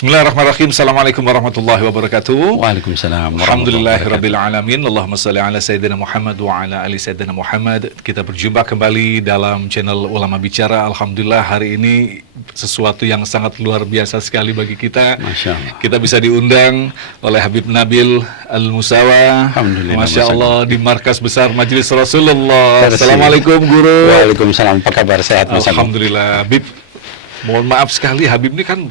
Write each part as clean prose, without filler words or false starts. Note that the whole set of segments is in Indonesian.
Bismillahirrahmanirrahim. Assalamualaikum warahmatullahi wabarakatuh. Waalaikumsalam. Alhamdulillahirabbil alamin. Allahumma shalli ala sayyidina Muhammad wa ala ali sayyidina Muhammad. Kita berjumpa kembali dalam channel Ulama Bicara. Alhamdulillah hari ini sesuatu yang sangat luar biasa sekali bagi kita. Masya Allah. Kita bisa diundang oleh Habib Nabil Al-Musawa. Alhamdulillah. Masya Allah, di markas besar Majelis Rasulullah. Assalamualaikum Guru. Waalaikumsalam. Apa kabar, sehat Mas Agung? Alhamdulillah. Habib, mohon maaf sekali, Habib ini kan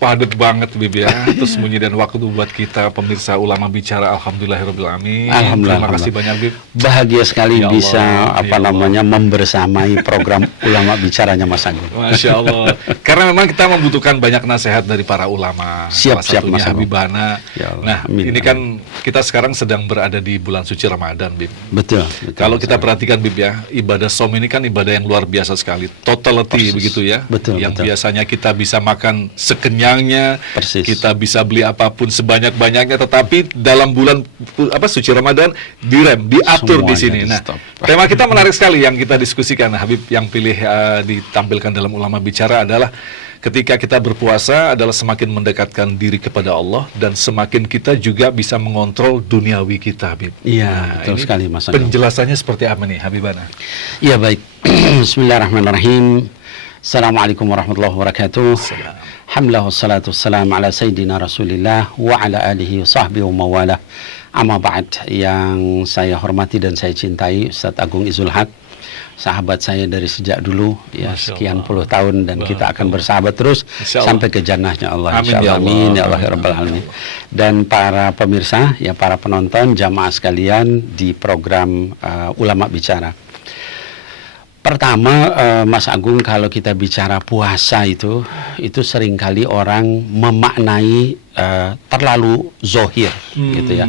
padat banget Bib ya, terus menyediakan waktu buat kita pemirsa Ulama Bicara. Alhamdulillahirabbil alamin. Alhamdulillah. Terima kasih banyak Bib. Bahagia sekali Ya Allah, bisa ya Allah. membersamai program Ulama Bicaranya Mas Agung. Masya Allah. Karena memang kita membutuhkan banyak nasihat dari para ulama. Siap, Salah satunya Mas Agung. Habibana. Ya Allah, Nah, amin, ini amin. kan kita sekarang sedang berada di bulan suci Ramadan, Bib. Betul. Kalau Mas kita Agung. perhatikan Bib ya, ibadah som ini kan ibadah yang luar biasa sekali, totality Persis. begitu ya. Betul, Yang betul. biasanya kita bisa makan sekenyangnya, Persis. kita bisa beli apapun sebanyak-banyaknya, tetapi dalam bulan suci Ramadan direm, diatur di Semuanya sini. Nah, di-stop. tema kita menarik sekali yang kita diskusikan, Habib, yang pilih ditampilkan dalam Ulama Bicara adalah ketika kita berpuasa adalah semakin mendekatkan diri kepada Allah dan semakin kita juga bisa mengontrol duniawi kita, Habib. Iya, betul ini sekali, Mas Agung. penjelasannya seperti apa nih, Habibana? Ya, baik. Bismillahirrahmanirrahim. Assalamualaikum warahmatullahi wabarakatuh. Alhamdulillah wassalatu wassalamu ala sayyidina Rasulillah wa ala alihi wa sahbihi wa mawalah. Amma ba'd, yang saya hormati dan saya cintai Ustadz Agung Izul Haq, sahabat saya dari sejak dulu ya, Masya sekian Allah. puluh tahun, dan kita akan bersahabat terus Insya Allah. sampai ke jannahnya Allah. Amin, Insya ya Allah. Allah. Amin ya Allah ya Amin, rabbal amin. alamin. Dan para pemirsa, ya para penonton, jamaah sekalian di program Ulama Bicara. Pertama, Mas Agung, kalau kita bicara puasa itu seringkali orang memaknai terlalu zohir, gitu ya.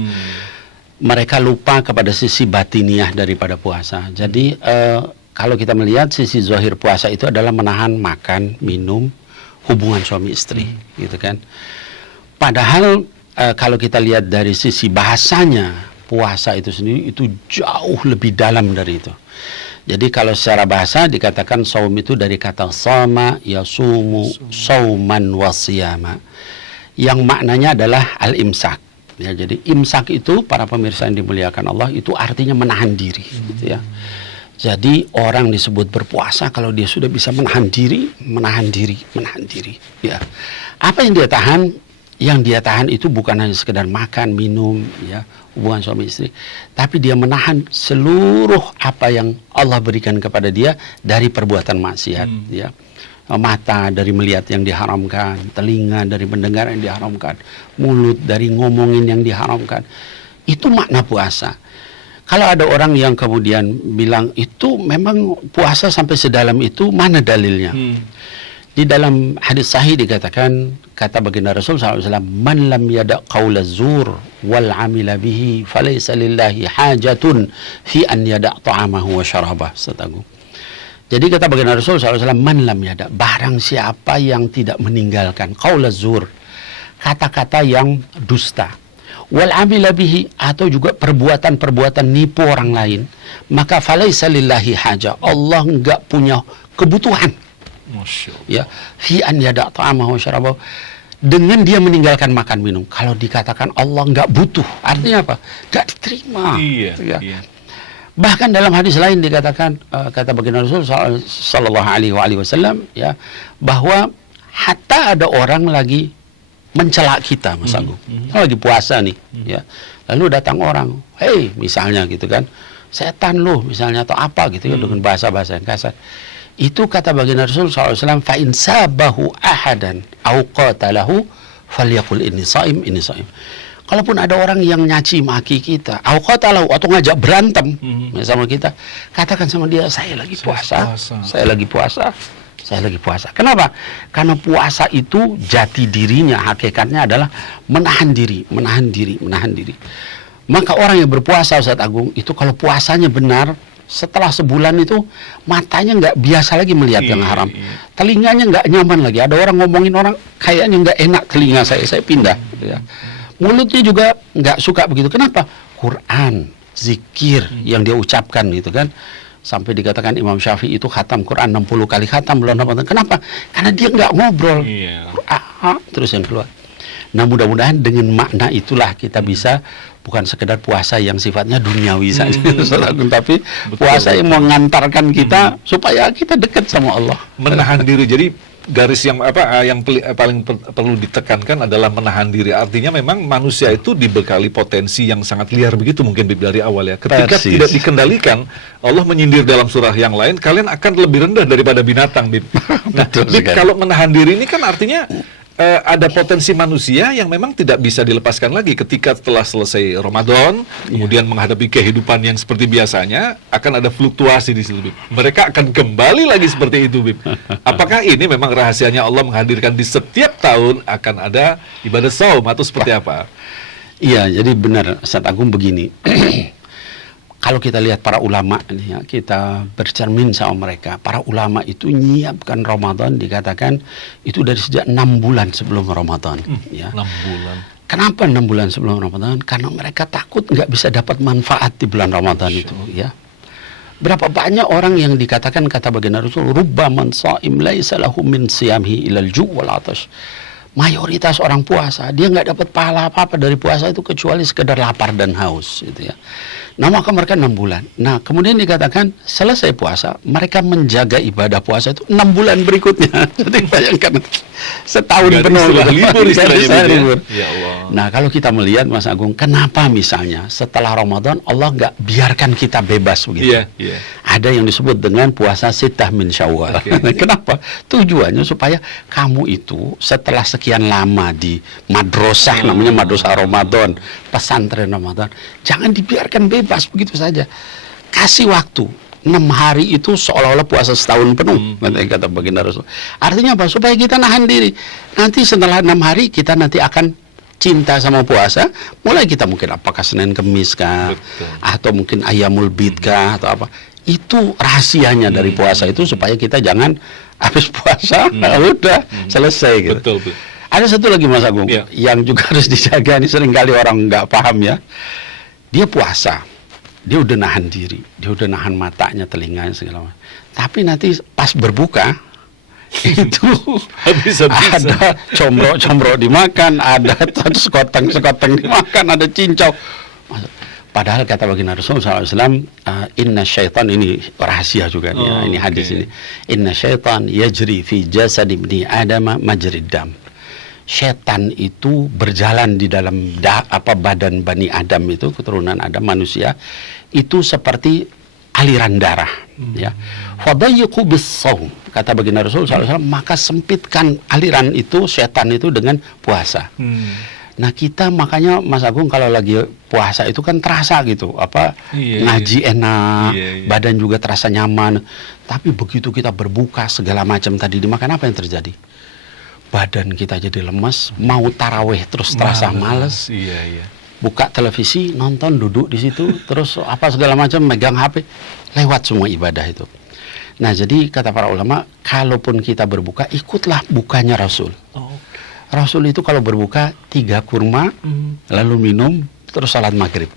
Mereka lupa kepada sisi batiniah daripada puasa. Jadi kalau kita melihat sisi zohir puasa itu adalah menahan makan, minum, hubungan suami istri, gitu kan. Padahal kalau kita lihat dari sisi bahasanya, puasa itu sendiri itu jauh lebih dalam dari itu. Jadi kalau secara bahasa dikatakan saum itu dari kata sama yasumu sauman wasiyama, yang maknanya adalah al-imsak. Ya, jadi imsak itu, para pemirsa yang dimuliakan Allah, itu artinya menahan diri, gitu ya. Jadi orang disebut berpuasa kalau dia sudah bisa menahan diri. Ya. Apa yang dia tahan? Yang dia tahan itu bukan hanya sekedar makan, minum, ya, hubungan suami istri, tapi dia menahan seluruh apa yang Allah berikan kepada dia dari perbuatan maksiat, ya. Mata dari melihat yang diharamkan, telinga dari mendengar yang diharamkan, mulut dari ngomongin yang diharamkan. Itu makna puasa. Kalau ada orang yang kemudian bilang itu memang puasa sampai sedalam itu, mana dalilnya? Di dalam hadis sahih dikatakan, kata baginda Rasul SAW, man lam yada' qawla zur wal amila bihi falaysa lillahi hajatun fi an yada' ta'amahu wa syarabah. Jadi kata baginda Rasul SAW, man lam yada', barang siapa yang tidak meninggalkan qawla zur, kata-kata yang dusta, wal amila bihi, atau juga perbuatan-perbuatan nipu orang lain, maka falaysa lillahi hajah, Allah enggak punya kebutuhan, Masya Allah. ya, fi an yada' ta'amahu syarabahu, dengan dia meninggalkan makan minum. Kalau dikatakan Allah nggak butuh, artinya apa? Nggak diterima. Iya, Ya. iya. Bahkan dalam hadis lain dikatakan, kata baginda Rasul sallallahu alaihi wasallam, ya, bahwa hatta ada orang lagi mencela kita, Mas Agung. Kita lagi puasa nih, ya. Lalu datang orang, "Hei," misalnya gitu kan, "setan lu," misalnya, atau apa gitu ya, dengan bahasa-bahasa yang kasar. Itu kata baginda Rasul SAW, fa in sabahu ahadan au qatalahu falyaqul inni shaim, inni shaim. Kalaupun ada orang yang nyaci maki kita, au qatalahu, atau ngajak berantem sama kita, katakan sama dia, saya lagi puasa. Saya lagi puasa. Saya lagi puasa. Kenapa? Karena puasa itu jati dirinya, hakikatnya adalah menahan diri, menahan diri, menahan diri. Maka orang yang berpuasa, Ustadz Agung, itu kalau puasanya benar, setelah sebulan itu matanya nggak biasa lagi melihat yang haram, telinganya nggak nyaman lagi. Ada orang ngomongin orang kayaknya nggak enak telinga saya pindah. Ya. Mulutnya juga nggak suka begitu. Kenapa? Quran, zikir yang dia ucapkan gitu kan. Sampai dikatakan Imam Syafi'i itu khatam Quran 60 kali khatam belum dapat. Kenapa? Karena dia nggak ngobrol. Quran, terus yang keluar. Nah, mudah-mudahan dengan makna itulah kita bisa bukan sekedar puasa yang sifatnya duniawi saja, Ustaz Agung, tapi puasa yang mengantarkan kita supaya kita dekat sama Allah. Menahan diri. Jadi garis yang paling perlu ditekankan adalah menahan diri. Artinya memang manusia itu dibekali potensi yang sangat liar begitu mungkin Bib, dari awal ya. Ketika Persis. tidak dikendalikan, Allah menyindir dalam surah yang lain, kalian akan lebih rendah daripada binatang, Bib. Nah, Betul Bib, sekali. kalau menahan diri ini kan artinya ada potensi manusia yang memang tidak bisa dilepaskan lagi ketika setelah selesai Ramadan, kemudian menghadapi kehidupan yang seperti biasanya, akan ada fluktuasi di situ, Bib. Mereka akan kembali lagi seperti itu, Bib. Apakah ini memang rahasianya Allah menghadirkan di setiap tahun akan ada ibadah saum atau seperti apa? Iya, jadi benar Ustaz Agung begini. Kalau kita lihat para ulama nih ya, kita bercermin sama mereka. Para ulama itu nyiapkan Ramadan dikatakan itu dari sejak 6 bulan sebelum Ramadan. Ya. 6 bulan. Kenapa 6 bulan sebelum Ramadan? Karena mereka takut nggak bisa dapat manfaat di bulan Ramadan itu. Ya. Berapa banyak orang yang dikatakan kata baginda Rasul, rubba man sha'im laisa lahu min siyamhi ilal ju' wal 'atash. Mayoritas orang puasa, dia nggak dapat pahala apa-apa dari puasa itu kecuali sekedar lapar dan haus, gitu ya. Nah, maka mereka 6 bulan. Nah, kemudian dikatakan selesai puasa, mereka menjaga ibadah puasa itu 6 bulan berikutnya. Jadi bayangkan setahun Jadi penuh sudah libur istilahnya, Jadi Bib, ya? libur. Ya Allah. Nah, kalau kita melihat Mas Agung, kenapa misalnya setelah Ramadan Allah nggak biarkan kita bebas begitu? Iya, iya. Ada yang disebut dengan puasa sittah min Syawal. Oke. Kenapa? Tujuannya supaya kamu itu setelah sekian lama di madrasah, namanya madrasah Ramadan, pesantren Ramadan, jangan dibiarkan bebas begitu saja. Kasih waktu. 6 hari itu seolah-olah puasa setahun penuh, kata baginda Rasul. Artinya apa? Supaya kita nahan diri. Nanti setelah 6 hari kita nanti akan cinta sama puasa, mulai kita mungkin apakah Senin Kemis kah, Betul. atau mungkin Ayyamul Bid kah, atau apa. Itu rahasianya dari puasa itu supaya kita jangan habis puasa, udah selesai gitu. Betul, betul. Ada satu lagi Mas Agung, Iya. yang juga harus dijaga, ini seringkali orang nggak paham ya. Dia puasa, dia udah nahan diri, dia udah nahan matanya, telinganya segala macam. Tapi nanti pas berbuka itu Habis-habisan. ada combro dimakan, ada sekoteng dimakan, ada cincau. Padahal kata baginda Rasul SAW, inna syaitan, ini rahasia juga nih, ya, ini hadis ini. Inna syaitan yajri fi jasad ibni Adam majrid dam. Syaitan itu berjalan di dalam badan Bani Adam itu, keturunan Adam manusia, itu seperti aliran darah. Ya. Fadayyiqu bis-shaum, kata baginda Rasul SAW, maka sempitkan aliran itu, syaitan itu dengan puasa. Nah, kita makanya Mas Agung kalau lagi puasa itu kan terasa gitu, ngaji enak, badan juga terasa nyaman. Tapi begitu kita berbuka segala macam tadi dimakan, apa yang terjadi? Badan kita jadi lemas, mau taraweh terus terasa males. Iya. Buka televisi, nonton, duduk di situ, terus apa segala macam, megang HP, lewat semua ibadah itu. Nah, jadi kata para ulama, kalaupun kita berbuka, ikutlah bukanya Rasul. Rasul itu kalau berbuka 3 kurma, lalu minum, terus salat maghrib.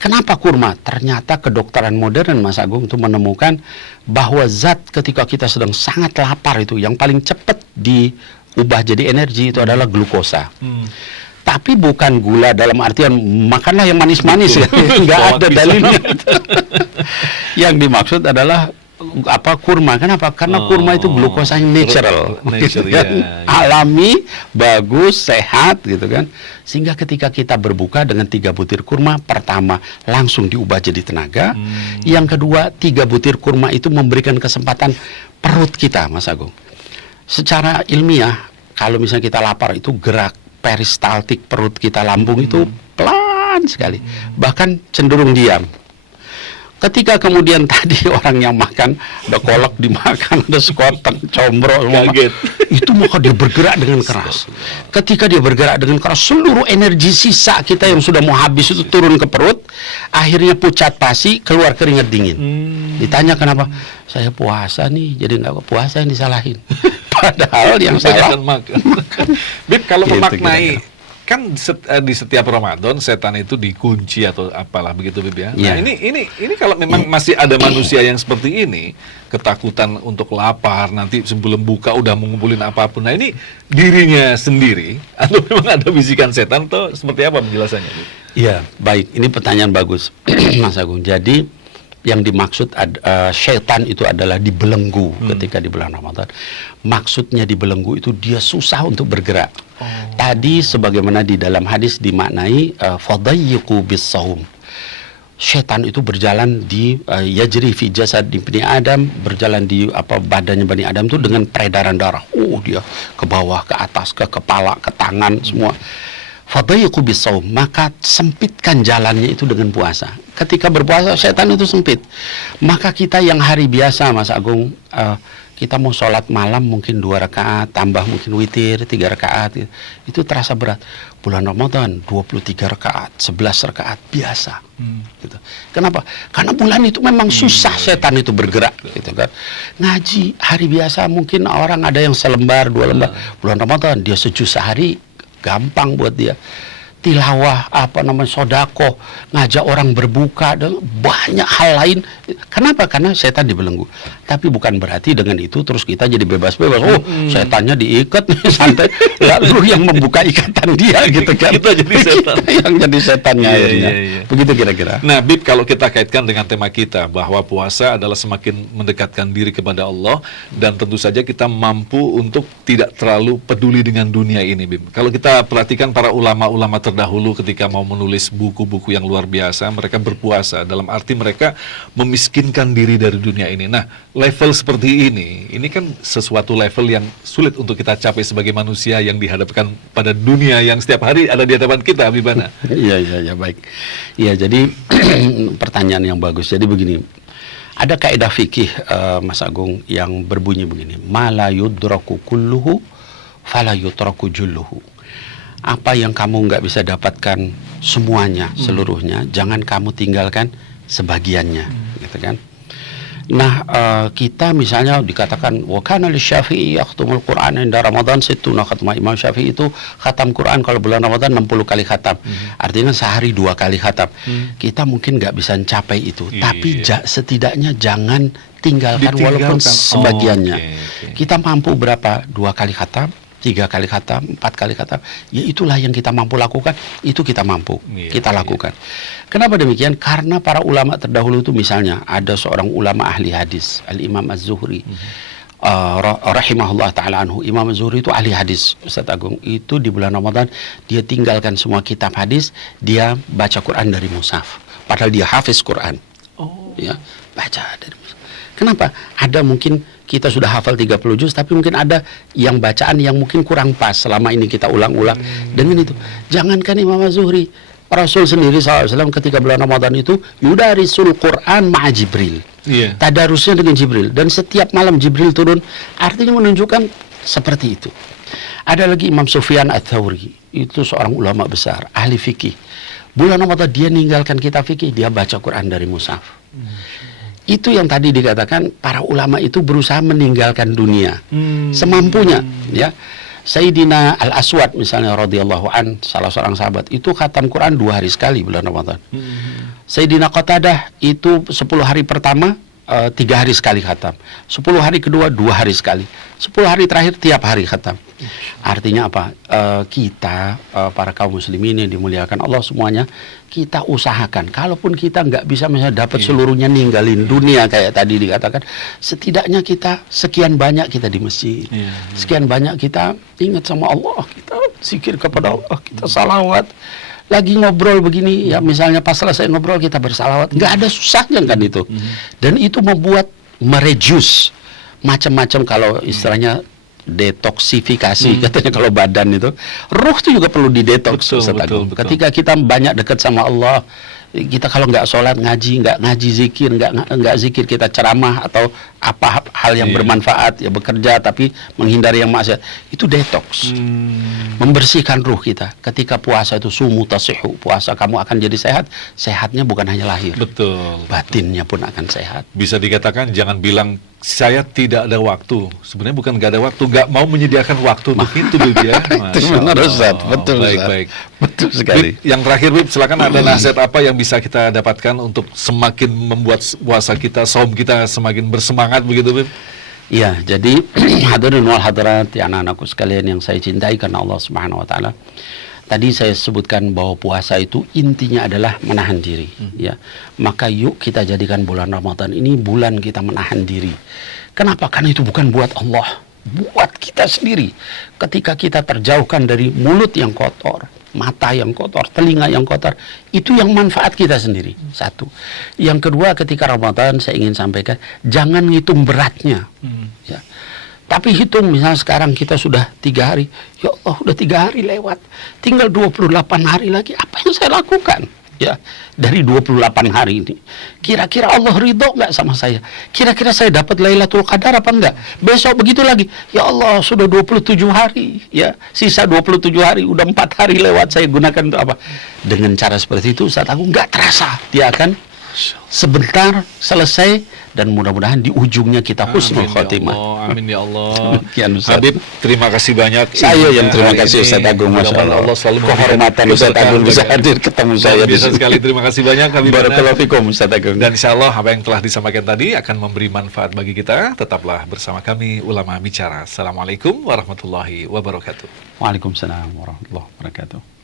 Kenapa kurma? Ternyata kedokteran modern Mas Agung itu menemukan bahwa zat ketika kita sedang sangat lapar itu yang paling cepat diubah jadi energi itu adalah glukosa. Tapi bukan gula dalam artian makanlah yang manis-manis ya. Nggak ada dalilnya. Yang dimaksud adalah kurma. Kenapa? Karena kurma itu glukosa yang natural, gitu kan? Alami, bagus, sehat gitu kan. Sehingga ketika kita berbuka dengan 3 butir kurma, pertama langsung diubah jadi tenaga. Yang kedua, 3 butir kurma itu memberikan kesempatan perut kita, Mas Agung. Secara ilmiah, kalau misalnya kita lapar itu gerak peristaltik perut kita, lambung itu pelan sekali, bahkan cenderung diam. Ketika kemudian tadi orang yang makan, ada kolak dimakan, ada sekoteng, combro, itu maka dia bergerak dengan keras. Ketika dia bergerak dengan keras, seluruh energi sisa kita yang sudah mau habis itu turun ke perut, akhirnya pucat pasi, keluar keringat dingin. Ditanya kenapa? Saya puasa nih, jadi nggak puasa yang disalahin. Padahal yang salah makan. Bib, kalau gitu, memaknai, kira-kira. kan di setiap Ramadan setan itu dikunci atau apalah begitu Bib ya. Nah, ini kalau memang masih ada manusia yang seperti ini, ketakutan untuk lapar, nanti sebelum buka udah mengumpulin apapun. Nah, ini dirinya sendiri atau memang ada bisikan setan atau seperti apa penjelasannya, Bib? Iya, baik. Ini pertanyaan bagus, Mas Agung. Jadi yang dimaksud syaitan itu adalah dibelenggu ketika di bulan Ramadan. Maksudnya dibelenggu itu dia susah untuk bergerak. Tadi sebagaimana di dalam hadis dimaknai fadayyiqu bis-shaum. Syaitan itu berjalan di yajri fi jasad Bani Adam, berjalan di badannya Bani Adam itu dengan peredaran darah. Dia ke bawah, ke atas, ke kepala, ke tangan semua. Fadayyiqu bis-shaum, maka sempitkan jalannya itu dengan puasa. Ketika berpuasa setan itu sempit. Maka kita yang hari biasa Mas Agung, kita mau sholat malam mungkin 2 rakaat, tambah mungkin witir 3 rakaat, itu terasa berat. Bulan Ramadan 23 rakaat, 11 rakaat biasa. Gitu. Kenapa? Karena bulan itu memang susah setan itu bergerak, gitu kan. Ngaji hari biasa mungkin orang ada yang selembar 2 lembar. Bulan Ramadan dia sejuz sehari gampang buat dia. Tilawah, sodako, ngajak orang berbuka, dan banyak hal lain. Kenapa? Karena setan dibelenggu. Tapi bukan berarti dengan itu terus kita jadi bebas-bebas. Setannya diikat, santai. Lalu yang membuka ikatan dia, gitu kan. Kita jadi setan. Kita yang jadi setannya akhirnya. Begitu kira-kira. Nah, Bib, kalau kita kaitkan dengan tema kita, bahwa puasa adalah semakin mendekatkan diri kepada Allah, dan tentu saja kita mampu untuk tidak terlalu peduli dengan dunia ini, Bib. Kalau kita perhatikan para ulama-ulama terdahulu ketika mau menulis buku-buku yang luar biasa, mereka berpuasa, dalam arti mereka memiskinkan diri dari dunia ini. Nah, level seperti ini kan sesuatu level yang sulit untuk kita capai sebagai manusia yang dihadapkan pada dunia yang setiap hari ada di hadapan kita, Bibana. Iya, baik. Iya, jadi pertanyaan yang bagus. Jadi begini, ada kaidah fikih Mas Agung yang berbunyi begini, ma la yudraku kulluhu fala yutraku julluhu. Apa yang kamu nggak bisa dapatkan semuanya, seluruhnya, jangan kamu tinggalkan sebagiannya, gitu kan. Nah, kita misalnya dikatakan wa kana lisyafi'i yakhtumul Qur'an inda Ramadan sittuna khatmah. Imam Syafi'i itu khatam Quran kalau bulan Ramadan 60 kali khatam. Artinya sehari 2 kali khatam. Kita mungkin nggak bisa mencapai itu, tapi setidaknya jangan tinggalkan walaupun sebagiannya. Kita mampu berapa? 2 kali khatam, 3 kali khatam, 4 kali khatam, ya itulah yang kita mampu lakukan, itu kita mampu, kita lakukan. Kenapa demikian? Karena para ulama terdahulu itu misalnya, ada seorang ulama ahli hadis, Al-Imam Az-Zuhri, rahimahullah ta'ala anhu. Imam Az-Zuhri itu ahli hadis, Ustaz Agung. Itu di bulan Ramadan, dia tinggalkan semua kitab hadis, dia baca Quran dari mushaf. Padahal dia hafiz Quran. Ya, baca dari mushaf. Kenapa? Ada mungkin kita sudah hafal 30 juz, tapi mungkin ada yang bacaan yang mungkin kurang pas selama ini kita ulang-ulang. Dengan itu, jangankan Imam Az-Zuhri, Rasul sendiri SAW ketika bulan Ramadan itu yudarisul Quran ma'a Jibril. Tadarusnya dengan Jibril. Dan setiap malam Jibril turun, artinya menunjukkan seperti itu. Ada lagi Imam Sufyan Ats-Tsauri, itu seorang ulama besar, ahli fikih. Bulan Ramadan dia ninggalkan kitab fikih, dia baca Quran dari mushaf. Itu yang tadi dikatakan para ulama itu berusaha meninggalkan dunia semampunya, ya. Sayyidina Al-Aswad misalnya radhiyallahu an, salah seorang sahabat, itu khatam Quran 2 hari sekali bulan Ramadan. Sayyidina Qatadah itu 10 hari pertama 3 hari sekali khatam, 10 hari kedua 2 hari sekali, 10 hari terakhir tiap hari khatam. Artinya apa? Kita para kaum muslimin yang dimuliakan Allah semuanya, kita usahakan, kalaupun kita nggak bisa misalnya dapat seluruhnya, ninggalin dunia kayak tadi dikatakan, setidaknya kita sekian banyak kita di masjid, sekian banyak kita ingat sama Allah, kita zikir kepada Allah, kita salawat. Lagi ngobrol begini, ya misalnya pas selesai ngobrol kita bersalawat, nggak ada susahnya kan itu. Dan itu membuat mereduce macam-macam, kalau istilahnya detoksifikasi, katanya kalau badan itu, ruh itu juga perlu didetoks. Betul. Ketika kita banyak dekat sama Allah, kita kalau nggak sholat, nggak ngaji zikir, nggak zikir, kita ceramah atau apa hal yang Iya. bermanfaat, ya bekerja tapi menghindari yang maksiat. Itu detox. Membersihkan ruh kita. Ketika puasa itu sumu tasihu, puasa kamu akan jadi sehat. Sehatnya bukan hanya lahir, Betul. batinnya pun akan sehat. Bisa dikatakan jangan bilang saya tidak ada waktu. Sebenarnya bukan nggak ada waktu, nggak mau menyediakan waktu untuk itu, Bib, ya. Itu Masya benar, Allah. Ustaz. Betul, Baik, Ustaz. baik. Betul sekali. Bib, yang terakhir, Bib, silakan ada nasihat apa yang bisa kita dapatkan untuk semakin membuat puasa kita, saum kita semakin bersemangat begitu, Bib? Ya, jadi hadirin wal hadirat, ya anak-anakku sekalian yang saya cintai karena Allah Subhanahu wa taala. Tadi saya sebutkan bahwa puasa itu intinya adalah menahan diri, ya. Maka yuk kita jadikan bulan Ramadan ini bulan kita menahan diri. Kenapa? Karena itu bukan buat Allah, buat kita sendiri. Ketika kita terjauhkan dari mulut yang kotor, mata yang kotor, telinga yang kotor, itu yang manfaat kita sendiri. Satu. Yang kedua, ketika Ramadan saya ingin sampaikan, jangan ngitung beratnya. Ya. Tapi hitung, misalnya sekarang kita sudah 3 hari, ya Allah udah 3 hari lewat, tinggal 28 hari lagi, apa yang saya lakukan? Ya, dari 28 hari ini, kira-kira Allah ridho nggak sama saya? Kira-kira saya dapat Lailatul Qadar apa enggak? Besok begitu lagi, ya Allah sudah 27 hari, ya sisa 27 hari, udah 4 hari lewat, saya gunakan untuk apa? Dengan cara seperti itu, Ustaz Agung nggak terasa, dia akan sebentar selesai, dan mudah-mudahan di ujungnya kita husnul khotimah. Amin ya Allah. Demikian, Ustaz. Habib, terima kasih banyak. Saya yang terima Hari kasih, ini. Ustaz Agung. Masya Mudah-mudahan Allah. Allah selalu Kehormatan memberikan Ustaz Agung bisa keberkahan. hadir ketemu saya Luar di biasa sini. sekali. Terima kasih banyak, Habib. Barakallahu fikum, Ustaz Agung. Dan insya Allah apa yang telah disampaikan tadi akan memberi manfaat bagi kita. Tetaplah bersama kami Ulama Bicara. Assalamualaikum warahmatullahi wabarakatuh. Waalaikumsalam warahmatullahi wabarakatuh.